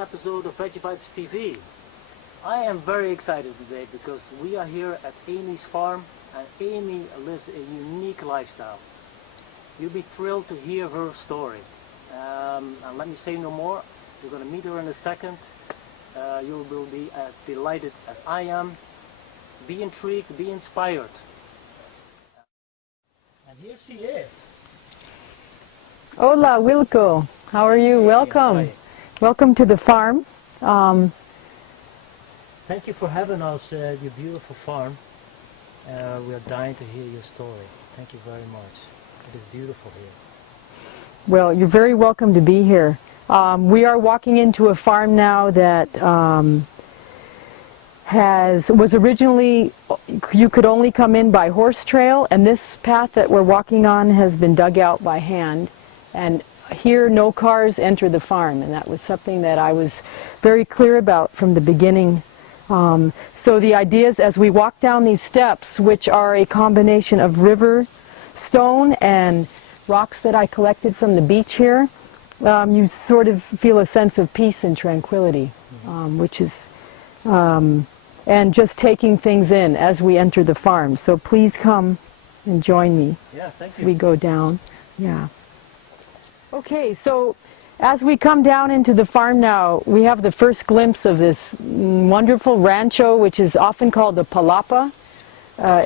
episode of Veggie Vibes TV. I am very excited today because we are here at Amy's farm and Amy lives a unique lifestyle. You'll be thrilled to hear her story. And let me say no more, you're going to meet her in a second. You will be as delighted as I am. Be intrigued, be inspired. And here she is. Hola, Wilco. How are you? Welcome. Hi. Welcome to the farm. Thank you for having us at your beautiful farm. We are dying to hear your story. Thank you very much. It is beautiful here. Well, you're very welcome to be here. We are walking into a farm now that was originally, you could only come in by horse trail, and this path that we're walking on has been dug out by hand. And here no cars enter the farm, and that was something that I was very clear about from the beginning. So the idea is, as we walk down these steps, which are a combination of river stone and rocks that I collected from the beach here, you sort of feel a sense of peace and tranquility, which is, and just taking things in as we enter the farm. So please come and join me. Yeah, thank you. As we go down. Yeah. Okay, so as we come down into the farm now, we have the first glimpse of this wonderful rancho, which is often called the palapa.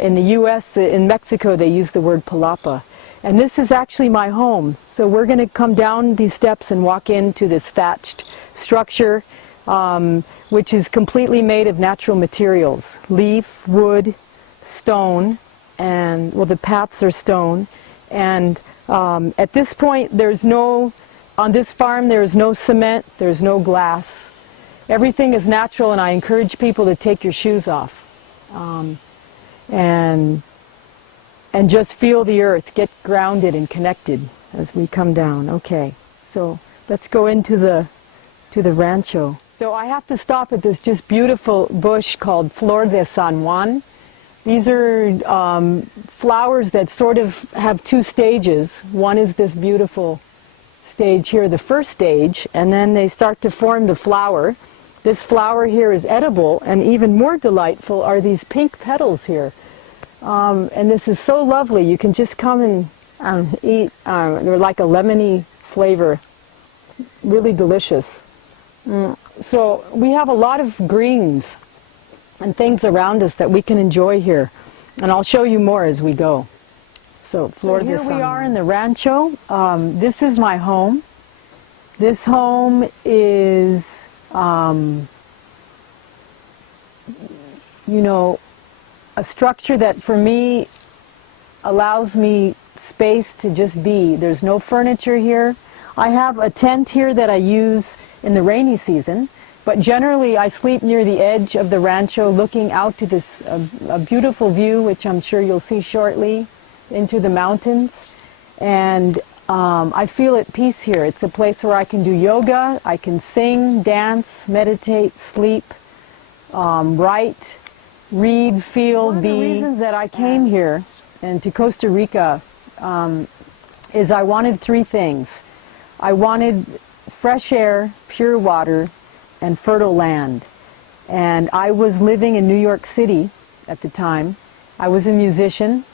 In the U.S., in Mexico, they use the word palapa. And this is actually my home. So we're going to come down these steps and walk into this thatched structure, which is completely made of natural materials. Leaf, wood, stone, and, well, the paths are stone. And at this point, on this farm, there's no cement, there's no glass. Everything is natural, and I encourage people to take your shoes off and just feel the earth, get grounded and connected as we come down. Okay, so let's go into the rancho. So I have to stop at this just beautiful bush called Flor de San Juan. These are flowers that sort of have two stages. One is this beautiful stage here, the first stage, and then they start to form the flower. This flower here is edible, and even more delightful are these pink petals here. And this is so lovely. You can just come and eat. They're like a lemony flavor, really delicious. So we have a lot of greens and things around us that we can enjoy here, and I'll show you more as we go. So here we are in the rancho. This is my home. This home is, you know, a structure that for me allows me space to just be. There's no furniture here. I have a tent here that I use in the rainy season, but generally I sleep near the edge of the rancho looking out to this a beautiful view, which I'm sure you'll see shortly, into the mountains. And I feel at peace here. It's a place where I can do yoga, I can sing, dance, meditate, sleep, write, read, feel, be. One of the reasons that I came here and to Costa Rica is I wanted three things. I wanted fresh air, pure water, and fertile land. And I was living in New York City at the time. I was a musician,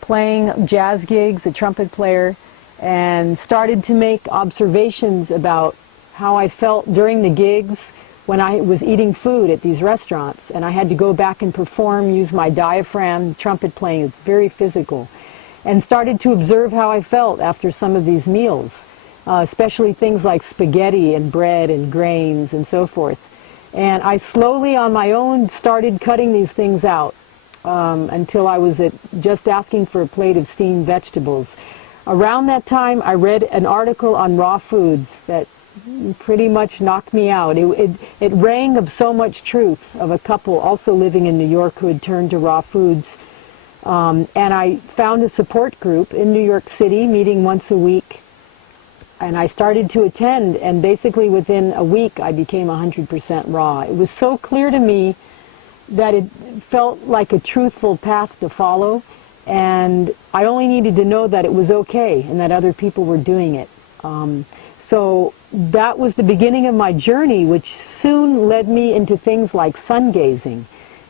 playing jazz gigs, a trumpet player, and started to make observations about how I felt during the gigs when I was eating food at these restaurants, and I had to go back and perform, use my diaphragm. Trumpet playing is very physical, and started to observe how I felt after some of these meals, especially things like spaghetti and bread and grains and so forth. And I slowly on my own started cutting these things out until I was just asking for a plate of steamed vegetables. Around that time I read an article on raw foods that pretty much knocked me out. It rang of so much truth, of a couple also living in New York who had turned to raw foods. And I found a support group in New York City, meeting once a week. And I started to attend, and basically within a week I became 100% raw. It was so clear to me that it felt like a truthful path to follow, and I only needed to know that it was okay and that other people were doing it. So that was the beginning of my journey, which soon led me into things like sun gazing.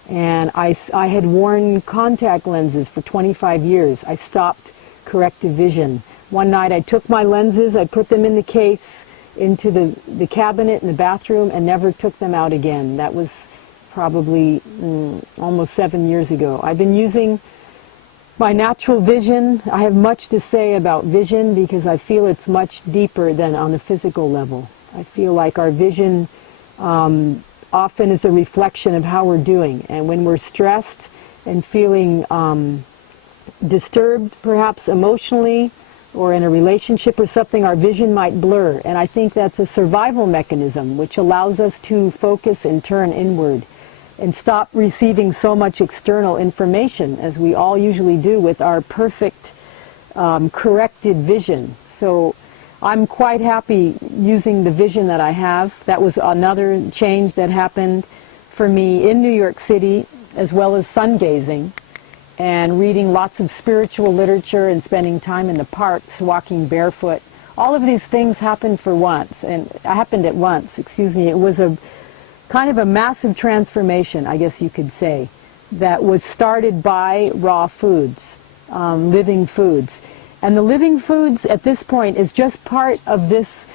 And I had worn contact lenses for 25 years. I stopped corrective vision. One night I took my lenses, I put them in the case, into the cabinet in the bathroom, and never took them out again. That was probably almost 7 years ago. I've been using my natural vision. I have much to say about vision because I feel it's much deeper than on the physical level. I feel like our vision often is a reflection of how we're doing. And when we're stressed and feeling disturbed, perhaps emotionally, or in a relationship or something, our vision might blur. And I think that's a survival mechanism which allows us to focus and turn inward and stop receiving so much external information, as we all usually do with our perfect corrected vision. So I'm quite happy using the vision that I have. That was another change that happened for me in New York City, as well as sun gazing and reading lots of spiritual literature and spending time in the parks, walking barefoot. All of these things happened at once, excuse me. It was a kind of a massive transformation, I guess you could say, that was started by raw foods, living foods. And the living foods at this point is just part of this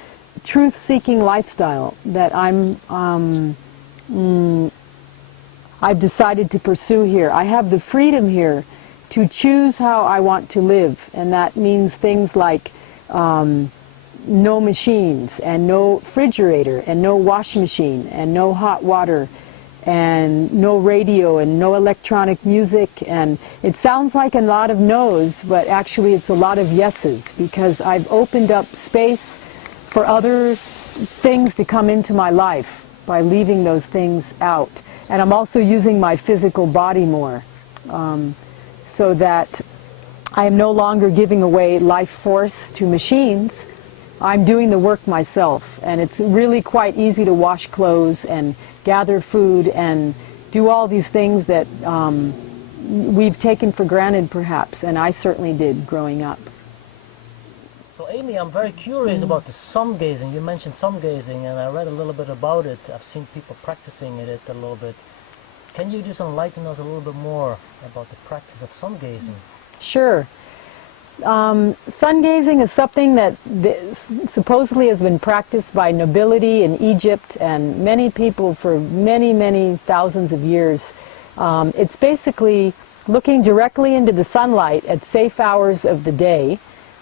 truth-seeking lifestyle that I've decided to pursue here. I have the freedom here to choose how I want to live, and that means things like no machines, and no refrigerator, and no washing machine, and no hot water, and no radio, and no electronic music. And it sounds like a lot of no's, but actually it's a lot of yeses, because I've opened up space for other things to come into my life by leaving those things out. And I'm also using my physical body more, so that I am no longer giving away life force to machines. I'm doing the work myself, and it's really quite easy to wash clothes and gather food and do all these things that we've taken for granted, perhaps, and I certainly did growing up. So Amy, I'm very curious about the sun gazing. You mentioned sun gazing, and I read a little bit about it. I've seen people practicing it a little bit. Can you just enlighten us a little bit more about the practice of sun gazing? Sure. Sun gazing is something that supposedly has been practiced by nobility in Egypt and many people for many, many thousands of years. It's basically looking directly into the sunlight at safe hours of the day,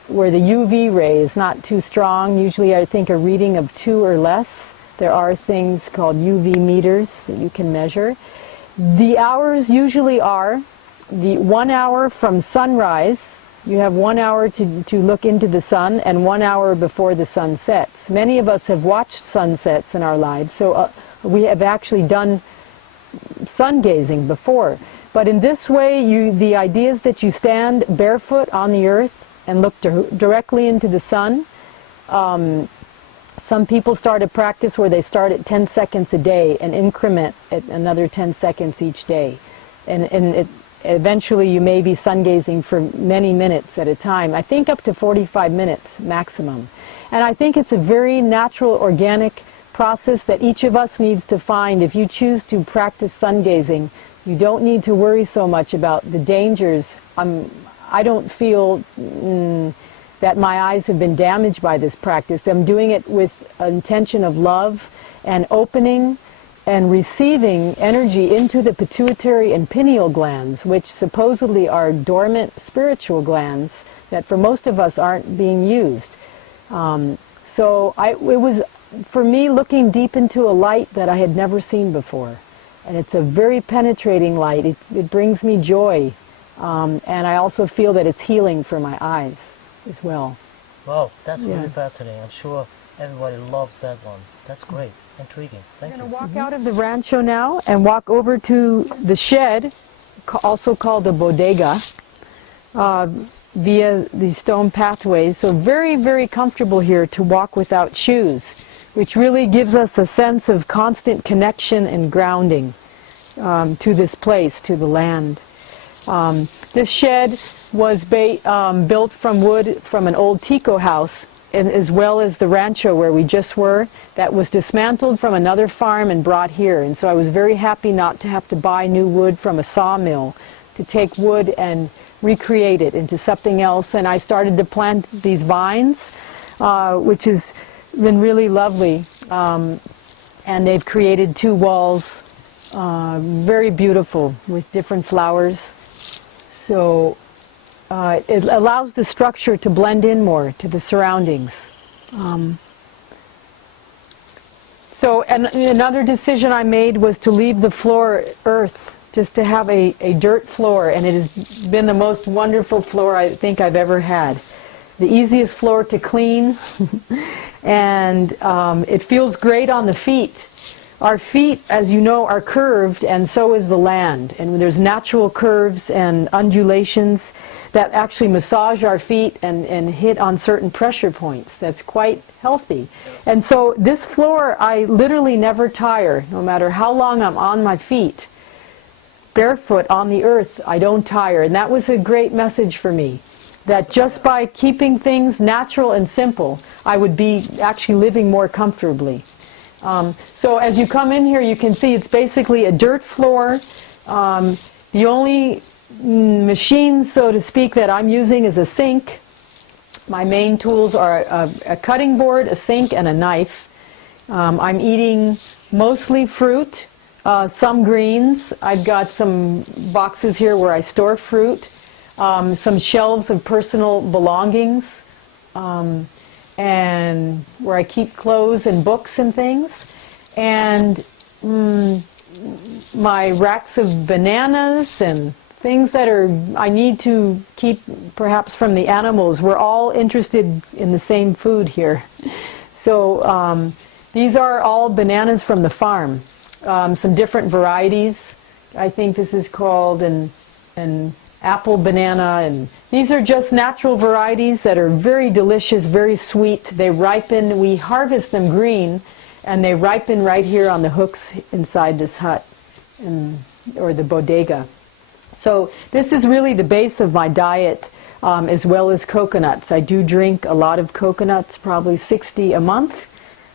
where the UV ray is not too strong. Usually I think a reading of 2 or less. There are things called UV meters that you can measure. The hours usually are the 1 hour from sunrise. You have 1 hour to look into the sun, and 1 hour before the sun sets. Many of us have watched sunsets in our lives, so we have actually done sun gazing before. But in this way, the idea is that you stand barefoot on the earth and look directly into the sun. Some people start a practice where they start at 10 seconds a day and increment at another 10 seconds each day. And eventually you may be sun gazing for many minutes at a time. I think up to 45 minutes maximum. And I think it's a very natural, organic process that each of us needs to find. If you choose to practice sun gazing, you don't need to worry so much about the dangers. I don't feel that my eyes have been damaged by this practice. I'm doing it with an intention of love and opening and receiving energy into the pituitary and pineal glands, which supposedly are dormant spiritual glands that for most of us aren't being used. So it was, for me, looking deep into a light that I had never seen before. And it's a very penetrating light. It brings me joy. And I also feel that it's healing for my eyes as well. Wow, that's really fascinating. I'm sure everybody loves that one. That's great. Intriguing. Thank you. I'm going to walk out of the rancho now and walk over to the shed, also called the bodega, via the stone pathways. So very, very comfortable here to walk without shoes, which really gives us a sense of constant connection and grounding to this place, to the land. This shed was built from wood from an old Tico house and as well as the rancho where we just were, that was dismantled from another farm and brought here. And so I was very happy not to have to buy new wood from a sawmill, to take wood and recreate it into something else. And I started to plant these vines, which has been really lovely. And they've created 2 walls, very beautiful, with different flowers. So it allows the structure to blend in more to the surroundings. And another decision I made was to leave the floor earth, just to have a dirt floor, and it has been the most wonderful floor I think I've ever had. The easiest floor to clean, and it feels great on the feet. Our feet, as you know, are curved, and so is the land. And there's natural curves and undulations that actually massage our feet and hit on certain pressure points. That's quite healthy. And so this floor, I literally never tire, no matter how long I'm on my feet. Barefoot on the earth, I don't tire. And that was a great message for me, that just by keeping things natural and simple, I would be actually living more comfortably. So as you come in here, you can see it's basically a dirt floor. The only machine, so to speak, that I'm using is a sink. My main tools are a cutting board, a sink, and a knife. I'm eating mostly fruit, some greens. I've got some boxes here where I store fruit, some shelves of personal belongings, and where I keep clothes and books and things, and my racks of bananas and things that I need to keep perhaps from the animals. We're all interested in the same food here. So these are all bananas from the farm, some different varieties. I think this is called an apple banana, and these are just natural varieties that are very delicious, very sweet. They ripen, we harvest them green, and they ripen right here on the hooks inside this hut, or the bodega. So this is really the base of my diet, as well as coconuts. I do drink a lot of coconuts, probably 60 a month.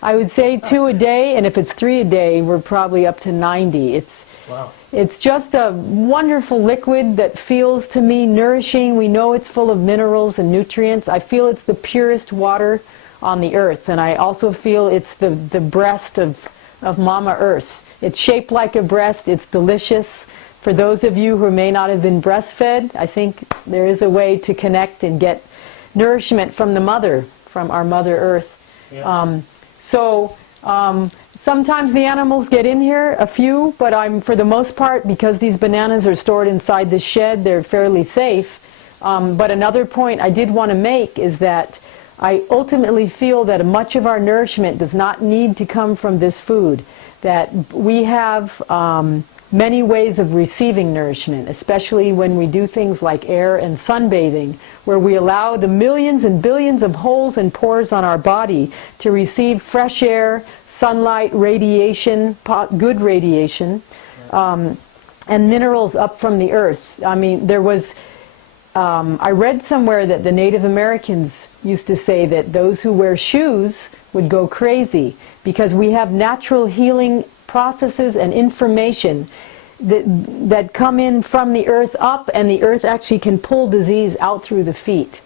I would say 2 a day, and if it's 3 a day, we're probably up to 90. Wow. It's just a wonderful liquid that feels to me nourishing. We know it's full of minerals and nutrients. I feel it's the purest water on the earth, and I also feel it's the breast of Mama Earth. It's shaped like a breast. It's delicious. For those of you who may not have been breastfed, I think there is a way to connect and get nourishment from the mother, from our Mother Earth. Yeah. Sometimes the animals get in here, a few, but for the most part, because these bananas are stored inside the shed, they're fairly safe. But another point I did want to make is that I ultimately feel that much of our nourishment does not need to come from this food, that we have many ways of receiving nourishment, especially when we do things like air and sunbathing, where we allow the millions and billions of holes and pores on our body to receive fresh air, sunlight, radiation, good radiation, and minerals up from the earth. I mean, I read somewhere that the Native Americans used to say that those who wear shoes would go crazy because we have natural healing processes and information that come in from the earth up, and the earth actually can pull disease out through the feet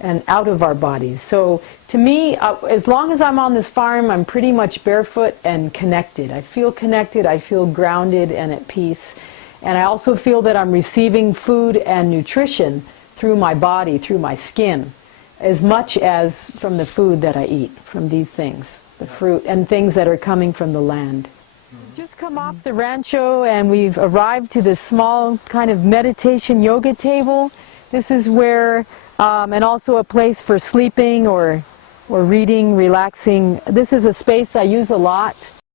and out of our bodies. So to me, as long as I'm on this farm, I'm pretty much barefoot and connected. I feel connected, I feel grounded and at peace. And I also feel that I'm receiving food and nutrition through my body, through my skin, as much as from the food that I eat, from these things, the fruit and things that are coming from the land. We've just come off the rancho and we've arrived to this small kind of meditation yoga table. This is where, and also a place for sleeping or reading, relaxing. This is a space I use a lot.